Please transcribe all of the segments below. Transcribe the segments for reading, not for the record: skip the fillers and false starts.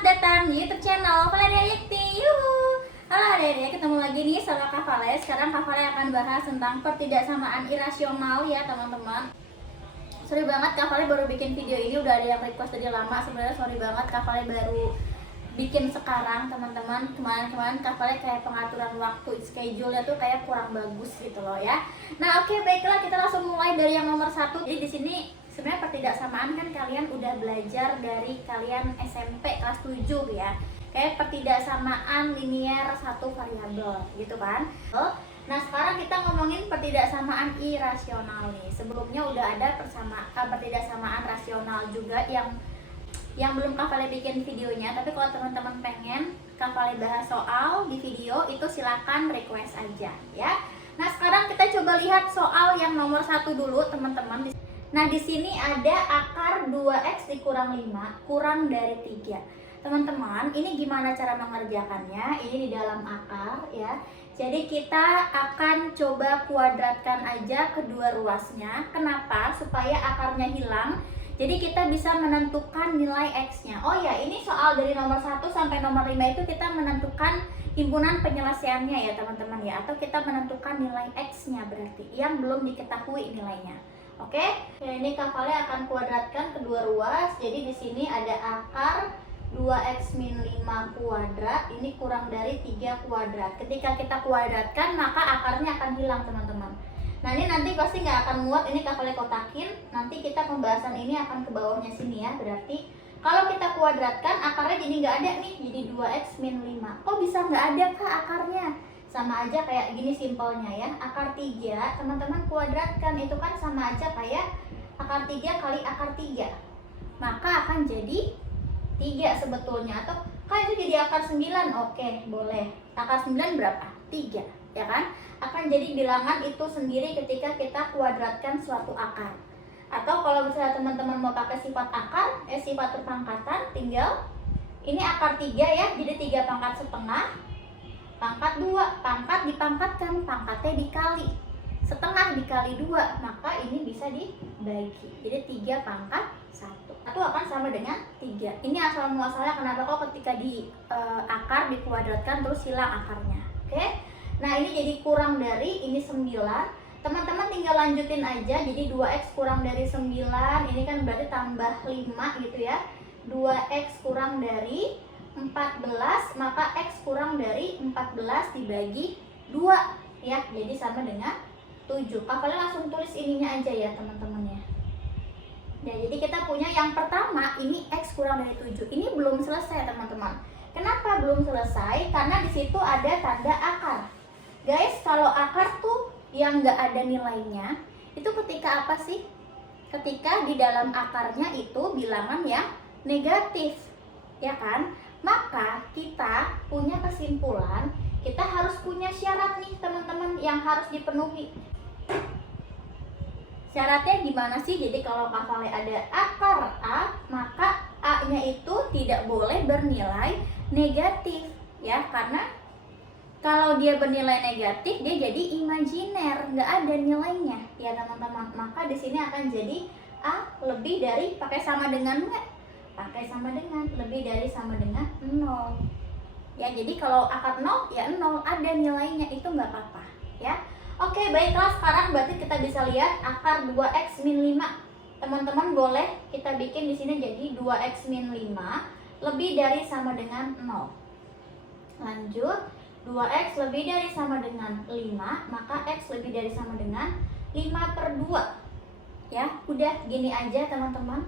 Selamat datang di YouTube channel Valeria Yekti. Yuhu. Halo adik-adik, ketemu lagi nih sama Kak Vale. Sekarang Kak Vale akan bahas tentang pertidaksamaan irasional ya teman-teman. Sorry banget Kak Vale baru bikin video ini, udah ada yang request dari lama. Sebenarnya sorry banget Kak Vale baru bikin sekarang teman-teman. Kemarin Kak Vale kayak pengaturan waktu, schedule-nya tuh kayak kurang bagus gitu loh ya. Nah oke, baiklah, kita langsung mulai dari yang nomor 1. Jadi di sini sebenarnya pertidaksamaan kan kalian udah belajar dari kalian SMP kelas 7 ya. Kayak pertidaksamaan linier satu variabel gitu kan. Nah sekarang kita ngomongin pertidaksamaan irasional nih. Sebelumnya udah ada pertidaksamaan rasional juga yang belum Kak Vale bikin videonya. Tapi kalau teman-teman pengen Kak Vale bahas soal di video itu silakan request aja ya. Nah sekarang kita coba lihat soal yang nomor 1 dulu teman-teman. Nah di sini ada akar 2x dikurang 5 kurang dari 3. Teman-teman, ini gimana cara mengerjakannya? Ini di dalam akar ya. Jadi kita akan coba kuadratkan aja kedua ruasnya. Kenapa? Supaya akarnya hilang. Jadi kita bisa menentukan nilai x-nya. Oh ya, ini soal dari nomor 1 sampai nomor 5 itu kita menentukan himpunan penyelesaiannya ya teman-teman ya. Atau kita menentukan nilai x-nya berarti yang belum diketahui nilainya. Oke, ya, ini Kak Vale akan kuadratkan kedua ruas. Jadi di sini ada akar 2x min 5 kuadrat, ini kurang dari 3 kuadrat. Ketika kita kuadratkan, maka akarnya akan hilang teman-teman. Nah ini nanti pasti nggak akan muat, ini Kak Vale kotakin. Nanti kita pembahasan ini akan ke bawahnya sini ya. Berarti kalau kita kuadratkan, akarnya jadi nggak ada nih, jadi 2x min 5. Kok bisa nggak ada Kak akarnya? Sama aja kayak gini simpelnya ya. Akar 3 teman-teman kuadratkan itu kan sama aja kayak akar 3 kali akar 3. Maka akan jadi 3 sebetulnya. Atau kan itu jadi akar 9. Oke, boleh. Akar 9 berapa? 3, ya kan? Akan jadi bilangan itu sendiri ketika kita kuadratkan suatu akar. Atau kalau misalnya teman-teman mau pakai sifat akar, sifat perpangkatan, tinggal ini akar 3 ya. Jadi 3 pangkat setengah pangkat 2, pangkat dipangkatkan, pangkatnya dikali setengah dikali 2, maka ini bisa dibagi. Jadi 3 pangkat 1 itu akan sama dengan 3. Ini asal muasalnya kenapa kok ketika di akar dikuadratkan terus hilang akarnya. Oke. Nah ini jadi kurang dari, ini 9. Teman-teman tinggal lanjutin aja. Jadi 2x kurang dari 9, ini kan berarti tambah 5 gitu ya. 2x kurang dari 14, maka x kurang dari 14 dibagi 2 ya, jadi sama dengan 7. Kak Vale langsung tulis ininya aja ya teman-teman ya. Nah, jadi kita punya yang pertama ini x kurang dari 7. Ini belum selesai teman-teman. Kenapa belum selesai? Karena di situ ada tanda akar. Guys, kalau akar tuh yang nggak ada nilainya itu ketika apa sih? Ketika di dalam akarnya itu bilangan yang negatif, ya kan? Maka kita punya kesimpulan, kita harus punya syarat nih teman-teman yang harus dipenuhi. Syaratnya gimana sih? Jadi kalau Kak Vale ada akar A, maka A-nya itu tidak boleh bernilai negatif ya, karena kalau dia bernilai negatif dia jadi imajiner, nggak ada nilainya ya teman-teman. Maka di sini akan jadi A lebih dari, pakai sama dengan nggak? Pakai sama dengan, lebih dari sama dengan 0 ya. Jadi kalau akar 0 ya 0, ada nilainya, itu nggak apa-apa ya. Oke, baiklah, sekarang berarti kita bisa lihat akar 2x min 5. Teman-teman boleh kita bikin di sini jadi 2x min 5 lebih dari sama dengan 0. Lanjut, 2x lebih dari sama dengan 5, maka x lebih dari sama dengan 5/2 ya. Udah gini aja teman-teman.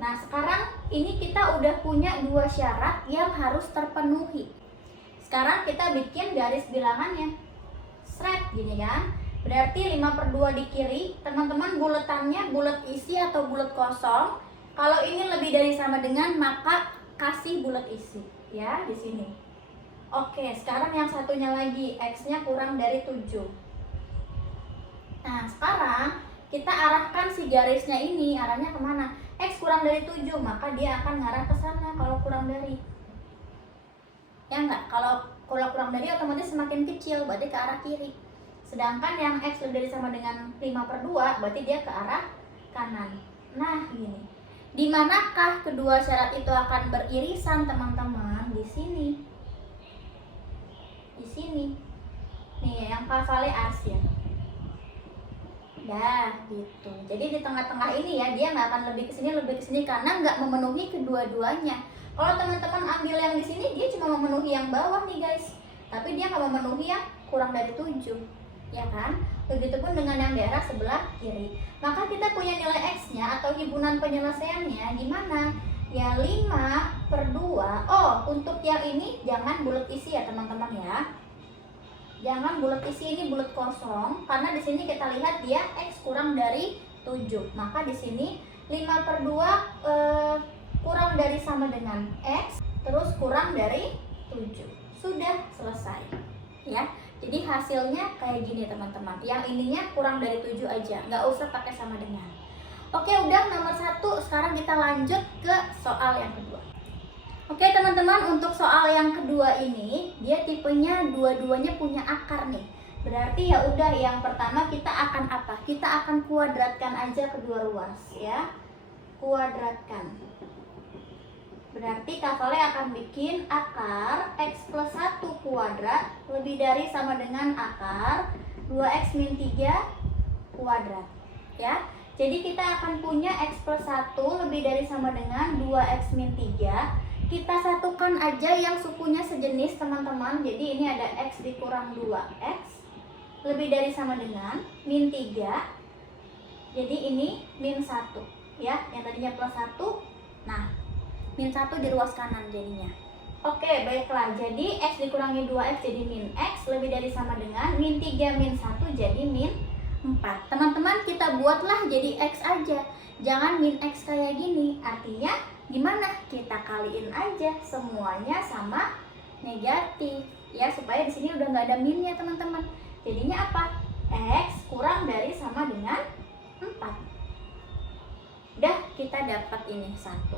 Nah sekarang ini kita udah punya 2 syarat yang harus terpenuhi. Sekarang kita bikin garis bilangannya. Sret gini kan. Berarti 5/2 di kiri. Teman-teman buletannya bulat isi atau bulat kosong. Kalau ini lebih dari sama dengan maka kasih bulat isi ya di sini. Oke, sekarang yang satunya lagi x-nya kurang dari 7. Nah sekarang kita arahkan si garisnya ini, arahnya kemana? X kurang dari 7, maka dia akan ngarah ke sana kalau kurang dari. Ya enggak? Kalau kurang dari otomatis semakin kecil, berarti ke arah kiri. Sedangkan yang X lebih dari sama dengan 5/2, berarti dia ke arah kanan. Nah, gini. Di manakah kedua syarat itu akan beririsan, teman-teman? Di sini. Di sini. Nih, yang kafale arsir. Dah, gitu. Jadi di tengah-tengah ini ya, dia nggak akan lebih ke sini karena nggak memenuhi kedua-duanya. Kalau teman-teman ambil yang di sini, dia cuma memenuhi yang bawah nih guys. Tapi dia nggak memenuhi yang kurang dari 7. Ya kan? Begitupun dengan yang daerah sebelah kiri. Maka kita punya nilai X-nya atau himpunan penyelesaiannya gimana? Ya 5/2. Oh, untuk yang ini jangan bulat isi ya teman-teman ya. Jangan bulat isi, ini bulat kosong karena di sini kita lihat dia X kurang dari 7. Maka di sini 5/2 kurang dari sama dengan X terus kurang dari 7. Sudah selesai. Ya. Jadi hasilnya kayak gini teman-teman. Yang ininya kurang dari 7 aja, nggak usah pakai sama dengan. Oke, udah nomor 1. Sekarang kita lanjut ke soal yang kedua. Oke teman-teman, untuk soal yang kedua ini dia tipenya dua-duanya punya akar nih. Berarti ya udah, yang pertama kita akan apa? Kita akan kuadratkan aja kedua ruas ya. Kuadratkan. Berarti kafale akan bikin akar X plus 1 kuadrat lebih dari sama dengan akar 2X min 3 kuadrat ya. Jadi kita akan punya X plus 1 lebih dari sama dengan 2X min 3. Kita satukan aja yang sukunya sejenis teman-teman. Jadi ini ada X dikurang 2X lebih dari sama dengan min 3. Jadi ini min 1 ya. Yang tadinya plus 1. Nah, min 1 di ruas kanan jadinya. Oke, baiklah. Jadi X dikurangi 2X jadi min X lebih dari sama dengan min 3 min 1 jadi min 4. Teman-teman, kita buatlah jadi X aja. Jangan min X kayak gini. Artinya gimana? Kita kaliin aja semuanya sama negatif. Ya, supaya di sini udah nggak ada minnya teman-teman. Jadinya apa? X kurang dari sama dengan 4. Udah, kita dapat ini 1.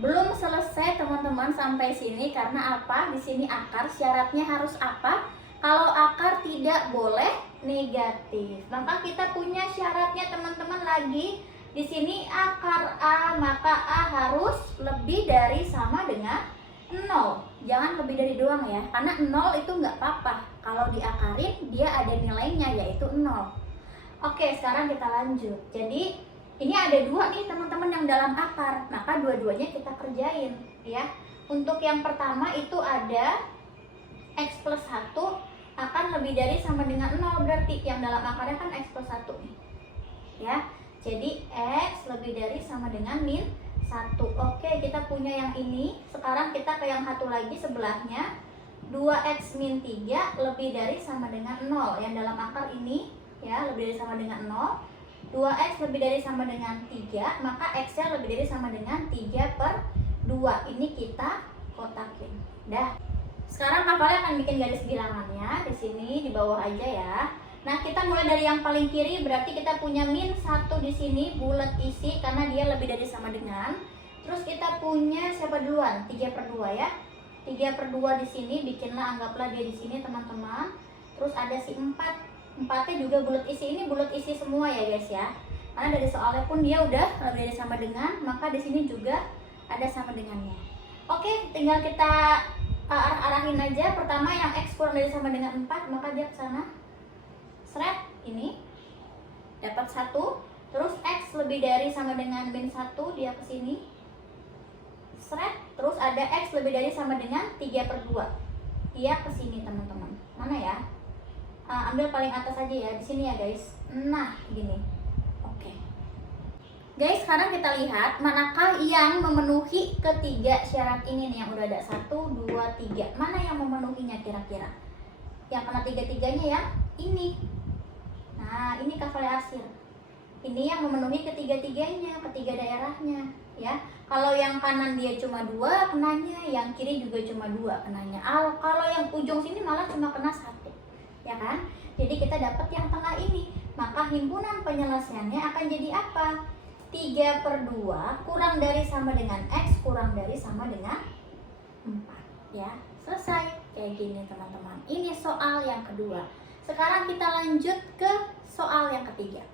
Belum selesai teman-teman sampai sini karena apa? Di sini akar syaratnya harus apa? Kalau akar tidak boleh negatif. Maka kita punya syaratnya teman-teman lagi. Di sini akar A, maka A harus lebih dari sama dengan 0. Jangan lebih dari doang ya. Karena 0 itu nggak apa-apa. Kalau diakarin dia ada nilainya yaitu 0. Oke, sekarang kita lanjut. Jadi ini ada 2 nih teman-teman yang dalam akar, maka dua-duanya kita kerjain ya. Untuk yang pertama itu ada X plus 1 akan lebih dari sama dengan 0, berarti yang dalam akarnya kan X plus 1 nih ya. Jadi X lebih dari sama dengan min 1. Oke, kita punya yang ini. Sekarang kita ke yang satu lagi sebelahnya. 2X min 3 lebih dari sama dengan 0. Yang dalam akar ini ya, lebih dari sama dengan 0. 2X lebih dari sama dengan 3, maka X-nya lebih dari sama dengan 3/2. Ini kita kotakin. Dah. Sekarang kafale akan bikin garis bilangannya di sini di bawah aja ya. Nah, kita mulai dari yang paling kiri, berarti kita punya min 1 di sini bulat isi karena dia lebih dari sama dengan. Terus kita punya siapa duluan? 3/2 ya. 3/2 di sini, bikinlah, anggaplah dia di sini teman-teman. Terus ada si 4. 4-nya juga bulat isi. Ini bulat isi semua ya guys ya. Karena dari soalnya pun dia udah lebih dari sama dengan, maka di sini juga ada sama dengannya. Oke, tinggal kita arah-arahin aja. Pertama yang X kurang dari sama dengan 4, maka dia ke sana. Seret, ini dapat 1. Terus X lebih dari sama dengan min 1, dia ke sini. Seret, terus ada X lebih dari sama dengan 3/2. Dia ke sini teman-teman. Mana ya? Ambil paling atas aja ya, di sini ya guys. Nah, gini. Oke. Guys, sekarang kita lihat manakah yang memenuhi ketiga syarat ini nih, yang udah ada 1, 2, 3. Mana yang memenuhinya kira-kira? Yang kena tiga-tiganya yang ini. Nah, ini kafale arsir. Ini yang memenuhi ketiga-tiganya, ketiga daerahnya ya. Kalau yang kanan dia cuma 2 kenanya, yang kiri juga cuma 2 kenanya. Kalau yang ujung sini malah cuma kena 1. Ya kan? Jadi kita dapat yang tengah ini. Maka himpunan penyelesaiannya akan jadi apa? 3/2 kurang dari sama dengan X kurang dari sama dengan 4 ya. Selesai. Kayak gini teman-teman. Ini soal yang kedua. Sekarang kita lanjut ke soal yang ketiga.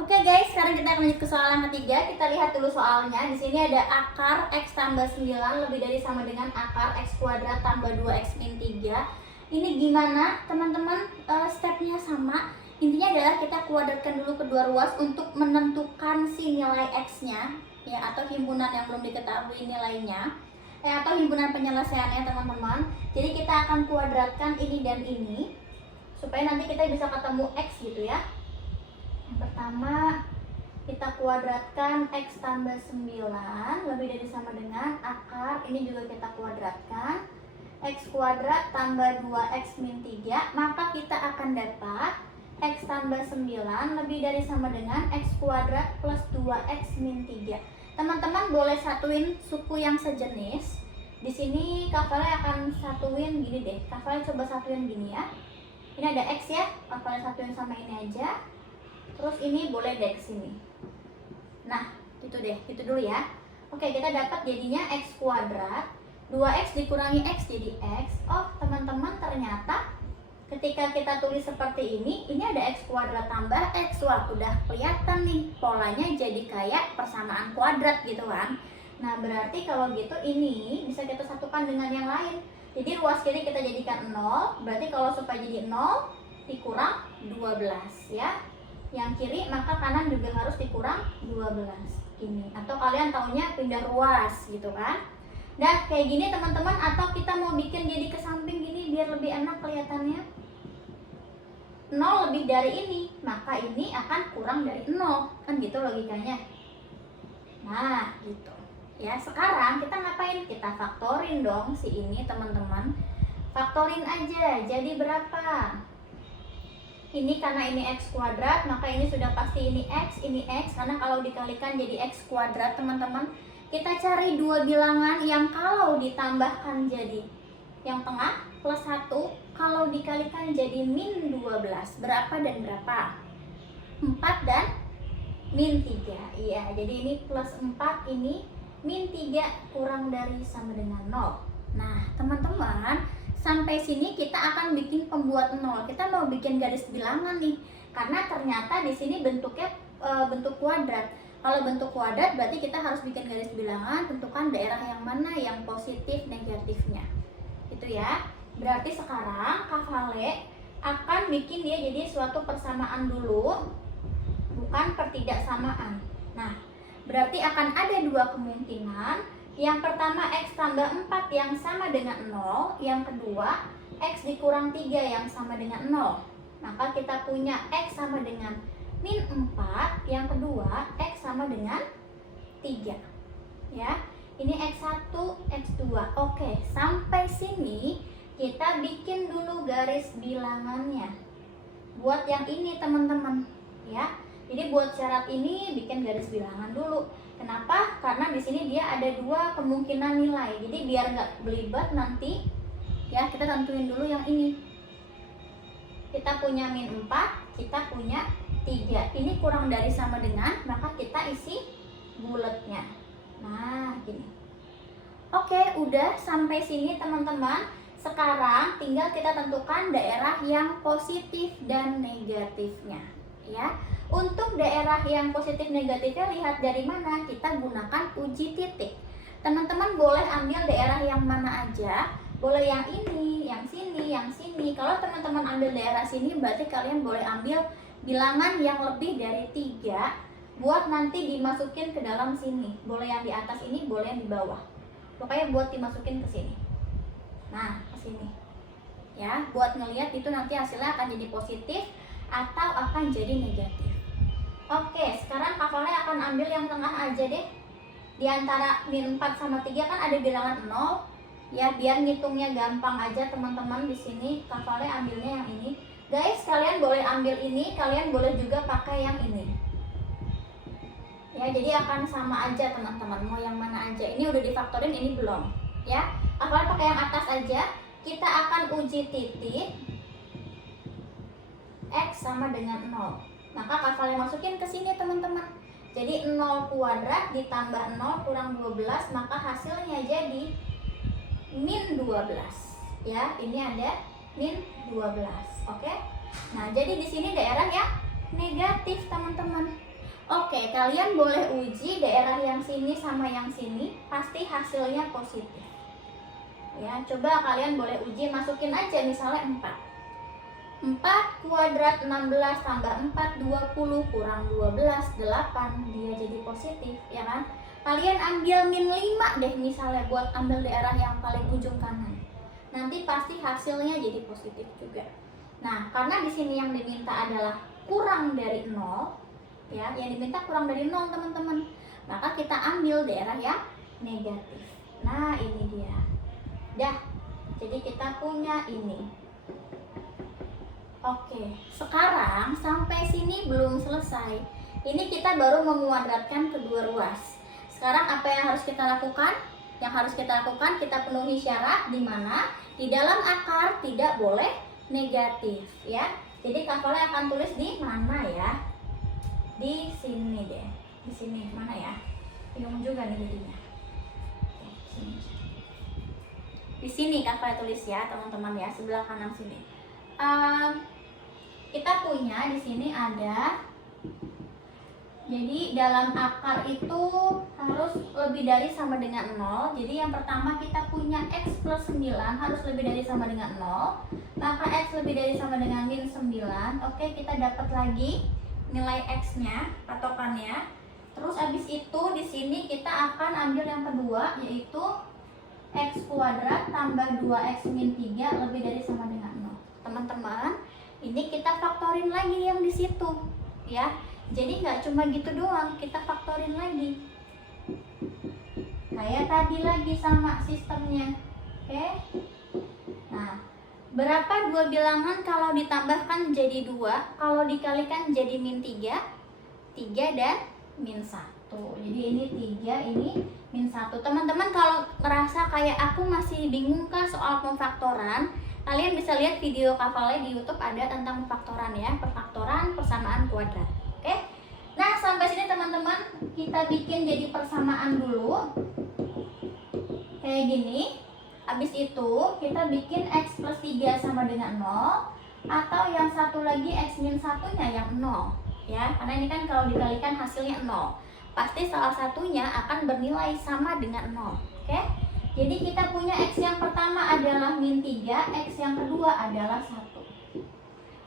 Oke guys, sekarang kita akan lanjut ke soal yang ketiga. Kita lihat dulu soalnya. Di sini ada akar X tambah 9 lebih dari sama dengan akar X kuadrat tambah 2X min 3. Ini gimana teman-teman? Stepnya sama. Intinya adalah kita kuadratkan dulu kedua ruas untuk menentukan si nilai X-nya, ya, atau himpunan yang belum diketahui nilainya, atau himpunan penyelesaiannya teman-teman. Jadi kita akan kuadratkan ini dan ini supaya nanti kita bisa ketemu X gitu ya. Yang pertama kita kuadratkan X tambah 9 lebih dari sama dengan akar, ini juga kita kuadratkan X kuadrat tambah 2X min 3, maka kita akan dapat X tambah 9 lebih dari sama dengan X kuadrat plus 2X min 3. Teman-teman boleh satuin suku yang sejenis. Di sini Kak Vale akan satuin gini deh. Kak Vale coba satuin gini ya. Ini ada X ya, Kak Vale satuin sama ini aja. Terus ini boleh deh ke sini. Nah, itu deh, itu dulu ya. Oke, kita dapat jadinya X kuadrat 2X dikurangi X jadi X. Oh, teman-teman, ternyata ketika kita tulis seperti ini ada X kuadrat tambah X. Wah, udah kelihatan nih polanya jadi kayak persamaan kuadrat gitu kan. Nah, berarti kalau gitu ini bisa kita satukan dengan yang lain. Jadi ruas kiri kita jadikan 0, berarti kalau supaya jadi 0 dikurang 12 ya. Yang kiri maka kanan juga harus dikurang 12 ini. Atau kalian taunya pindah ruas gitu kan. Nah, kayak gini teman-teman, atau kita mau bikin jadi ke samping gini biar lebih enak kelihatannya. 0 lebih dari ini, maka ini akan kurang dari 0. Kan gitu logikanya. Nah, gitu. Ya, sekarang kita ngapain? Kita faktorin dong si ini, teman-teman. Faktorin aja. Jadi berapa? Ini karena ini X kuadrat, maka ini sudah pasti ini X. Karena kalau dikalikan jadi X kuadrat, teman-teman. Kita cari dua bilangan yang kalau ditambahkan jadi yang tengah plus 1, kalau dikalikan jadi min 12. Berapa dan berapa? 4 dan min 3. Iya, jadi ini plus 4, ini min 3 kurang dari sama dengan 0. Nah, teman-teman, sampai sini kita akan bikin pembuat 0. Kita mau bikin garis bilangan nih. Karena ternyata di sini bentuknya bentuk kuadrat. Kalau bentuk kuadrat berarti kita harus bikin garis bilangan, tentukan daerah yang mana yang positif negatifnya. Itu ya. Berarti sekarang Kak Vale akan bikin dia jadi suatu persamaan dulu, bukan pertidaksamaan. Nah, berarti akan ada dua kemungkinan. Yang pertama X tambah 4 yang sama dengan 0, yang kedua X dikurang 3 yang sama dengan 0. Maka kita punya X sama dengan min 4, yang kedua X sama dengan 3 ya. Ini X1, X2. Oke, sampai sini kita bikin dulu garis bilangannya buat yang ini teman-teman ya. Jadi buat syarat ini bikin garis bilangan dulu. Kenapa? Karena di sini dia ada dua kemungkinan nilai. Jadi biar nggak belibet nanti ya, kita tentuin dulu yang ini. Kita punya min 4, kita punya 3. Ini kurang dari sama dengan, maka kita isi bulatnya. Nah, gini. Oke, udah sampai sini teman-teman. Sekarang tinggal kita tentukan daerah yang positif dan negatifnya ya. Untuk daerah yang positif negatifnya lihat dari mana? Kita gunakan uji titik. Teman-teman boleh ambil daerah yang mana aja. Boleh yang ini, yang sini, yang sini. Kalau teman-teman ambil daerah sini berarti kalian boleh ambil bilangan yang lebih dari 3 buat nanti dimasukin ke dalam sini. Boleh yang di atas ini, boleh yang di bawah. Pokoknya buat dimasukin ke sini. Nah, ke sini. Ya, buat ngelihat itu nanti hasilnya akan jadi positif atau akan jadi negatif. Oke, sekarang Kak Vale akan ambil yang tengah aja deh. Di antara min 4 sama 3 kan ada bilangan 0. Ya, biar ngitungnya gampang aja teman-teman, di sini Kak Vale ambilnya yang ini. Guys, kalian boleh ambil ini, kalian boleh juga pakai yang ini. Ya, jadi akan sama aja teman-teman, mau yang mana aja. Ini udah difaktorin, ini belum. Ya, Kak Vale pakai yang atas aja. Kita akan uji titik X sama dengan 0. Maka Kak Vale masukin ke sini teman-teman. Jadi 0 kuadrat ditambah 0 kurang 12, maka hasilnya jadi min 12. Ya, ini ada min 12. Oke. Nah, jadi di sini daerah yang negatif teman-teman. Oke, kalian boleh uji daerah yang sini sama yang sini, pasti hasilnya positif. Ya, coba kalian boleh uji, masukin aja misalnya 4. 4 kuadrat 16 tambah 4 20 kurang 12 8, dia jadi positif, ya kan? Kalian ambil min 5 deh misalnya buat ambil daerah yang paling ujung kanan. Nanti pasti hasilnya jadi positif juga. Nah, karena di sini yang diminta adalah kurang dari 0, ya, yang diminta kurang dari 0 teman-teman, maka kita ambil daerah yang negatif. Nah, ini dia. Dah, jadi kita punya ini. Oke, sekarang sampai sini belum selesai. Ini kita baru menguadratkan kedua ruas. Sekarang apa yang harus kita lakukan? Yang harus kita lakukan, kita penuhi syarat di mana di dalam akar tidak boleh negatif, ya. Jadi Kafale akan tulis di mana ya? Di sini deh. Di sini mana ya? Bingung juga nih jadinya. Di sini Kafale tulis ya, teman-teman ya, sebelah kanan sini. Kita punya di sini ada, jadi dalam akar itu harus lebih dari sama dengan 0. Jadi yang pertama kita punya X plus 9 harus lebih dari sama dengan 0. Maka X lebih dari sama dengan min 9. Oke, kita dapat lagi nilai X nya, patokannya. Terus abis itu di sini kita akan ambil yang kedua, yaitu X kuadrat tambah 2X min 3 lebih dari sama dengan 0. Teman-teman, ini kita faktorin lagi yang di situ, ya. Jadi nggak cuma gitu doang, kita faktorin lagi. Kayak tadi lagi sama sistemnya. Oke. Nah, berapa dua bilangan kalau ditambahkan jadi 2, kalau dikalikan jadi min 3, 3 dan min 1. Jadi ini 3, ini min 1. Teman-teman kalau merasa kayak aku masih bingung kah soal pemfaktoran, kalian bisa lihat video Kafale di YouTube, ada tentang pemfaktoran ya, perfaktoran persamaan kuadrat. Oke. Nah, sampai sini teman-teman, kita bikin jadi persamaan dulu. Kayak gini. Habis itu kita bikin X plus 3 sama dengan 0, atau yang satu lagi X min 1-nya yang 0, ya. Karena ini kan kalau dikalikan hasilnya 0. Pasti salah satunya akan bernilai sama dengan 0. Oke? Jadi kita punya X yang pertama adalah min 3, X yang kedua adalah 1.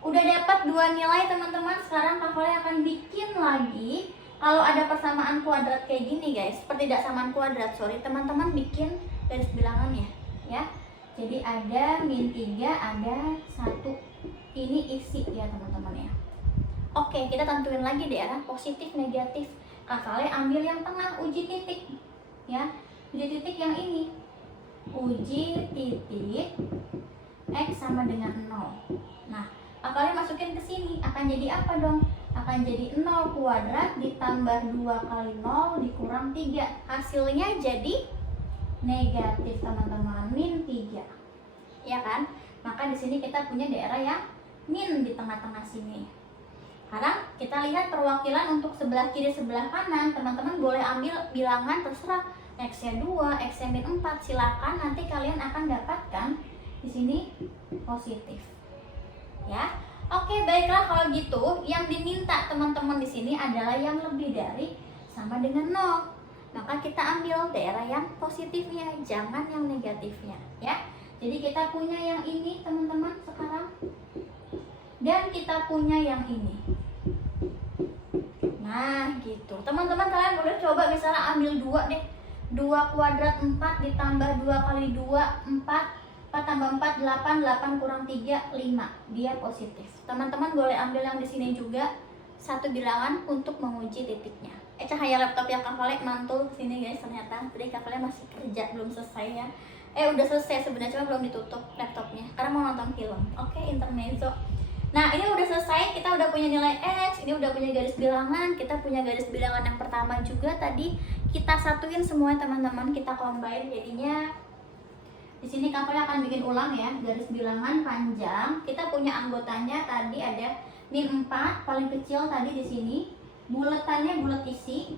Udah dapat dua nilai teman-teman, sekarang Kafale akan bikin lagi. Kalau ada persamaan kuadrat kayak gini guys, pertidaksamaan kuadrat, sorry, teman-teman bikin garis bilangannya ya. Jadi ada min 3, ada 1. Ini isi ya teman-teman ya. Oke, kita tentuin lagi daerah positif negatif. Kafale ambil yang tengah, uji titik ya. Uji titik yang ini. Uji titik X sama dengan 0. Nah, Kafale masukin ke sini, akan jadi apa dong? Akan jadi 0 kuadrat ditambah 2 kali 0 dikurang 3. Hasilnya jadi negatif teman-teman, min 3. Ya kan? Maka di sini kita punya daerah yang min di tengah-tengah sini. Sekarang kita lihat perwakilan untuk sebelah kiri sebelah kanan. Teman-teman boleh ambil bilangan terserah, X-nya 2, X-nya min 4, silakan, nanti kalian akan dapatkan di sini positif. Ya, oke, baiklah kalau gitu. Yang diminta teman-teman di sini adalah yang lebih dari sama dengan 0. Maka kita ambil daerah yang positifnya, jangan yang negatifnya, ya. Jadi kita punya yang ini teman-teman sekarang, dan kita punya yang ini. Nah, gitu. Teman-teman kalian boleh coba misalnya ambil 2 deh. 2 kuadrat 4 ditambah 2 kali 2, 4. 4 tambah 4, 8, 8 kurang 3, 5. Dia positif. Teman-teman boleh ambil yang di sini juga, satu bilangan untuk menguji titiknya. Cahaya laptop yang Kafale mantul sini guys ternyata. Jadi Kafale masih kerja, belum selesai ya. Udah selesai sebenarnya, cuma belum ditutup laptopnya karena mau nonton film. Oke, intermezzo. Nah, ini udah selesai, kita udah punya nilai X, ini udah punya garis bilangan, kita punya garis bilangan yang pertama juga tadi. Kita satuin semua teman-teman, kita combine jadinya. Di sini Kafale akan bikin ulang ya, garis bilangan panjang. Kita punya anggotanya tadi ada min 4 paling kecil tadi di sini. Buletannya bulat isi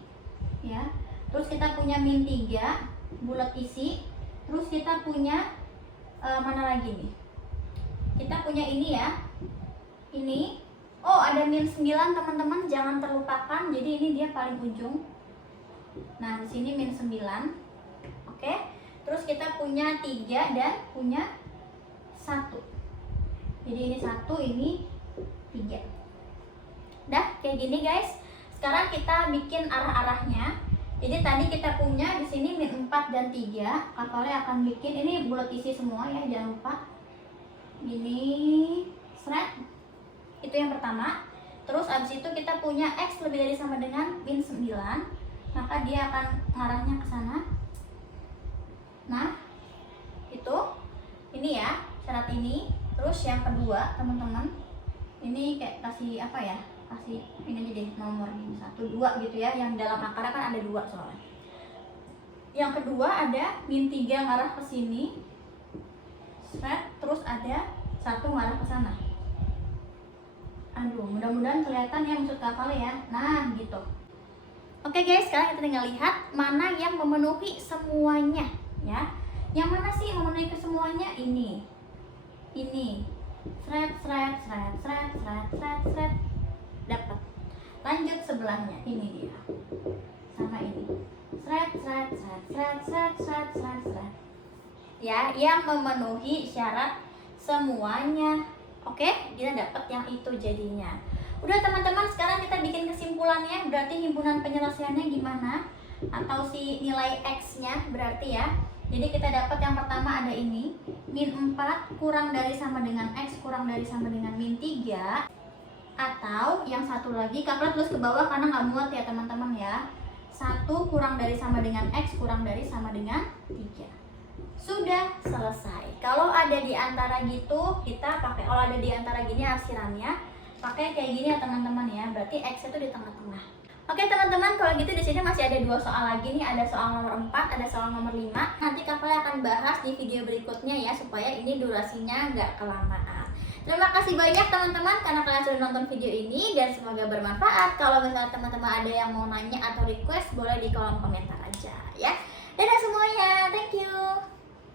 ya. Terus kita punya min 3 bulat isi. Terus kita punya mana lagi nih? Kita punya ini ya. Ini Oh, ada min 9 teman-teman, jangan terlupakan. Jadi ini dia paling ujung. Nah, di sini min 9. Oke. Terus kita punya 3 dan punya 1. Jadi ini 1, ini 3. Dah, kayak gini guys. Sekarang kita bikin arah-arahnya. Jadi tadi kita punya di sini min 4 dan 3. Kakaknya akan bikin ini bulat isi semua ya, jangan lupa. Ini seret. Itu yang pertama. Terus abis itu kita punya X lebih dari sama dengan min 9, maka dia akan ngarahnya ke sana. Nah, itu ini ya syarat ini. Terus yang kedua teman-teman, ini kayak kasih apa ya, kasih ini aja deh nomor ini 1, 2 gitu ya, yang dalam akarnya kan ada 2 soalnya. Yang kedua ada min 3 ngarah ke sini, terus ada 1 ngarah ke sana. Aduh, mudah-mudahan kelihatan ya maksud kakak ya. Nah, gitu. Oke guys, sekarang kita tinggal lihat mana yang memenuhi semuanya ya. Yang mana sih memenuhi kesemuanya? Ini. Seret. Dapat. Lanjut sebelahnya. Ini dia. Sama ini. Seret. Ya, yang memenuhi syarat semuanya. Oke, kita dapat yang itu jadinya. Udah teman-teman, sekarang kita bikin kesimpulannya. Berarti himpunan penyelesaiannya gimana? Atau si nilai X-nya berarti ya. Jadi kita dapat yang pertama ada ini, min 4 kurang dari sama dengan X kurang dari sama dengan min 3. Atau yang satu lagi, kakak terus ke bawah karena nggak muat ya teman-teman ya. 1 kurang dari sama dengan X kurang dari sama dengan 3. Sudah selesai. Kalau ada di antara gitu, kita pakai, kalau ada di antara gini arsirannya, pakai kayak gini ya teman-teman ya. Berarti X itu di tengah-tengah. Oke teman-teman, kalau gitu di sini masih ada 2 soal lagi nih. Ada soal nomor 4, ada soal nomor 5. Nanti kakak akan bahas di video berikutnya ya, supaya ini durasinya nggak kelamaan. Terima kasih banyak teman-teman karena kalian sudah nonton video ini, dan semoga bermanfaat. Kalau misalnya teman-teman ada yang mau nanya atau request, boleh di kolom komentar aja ya. Dadah semuanya, thank you.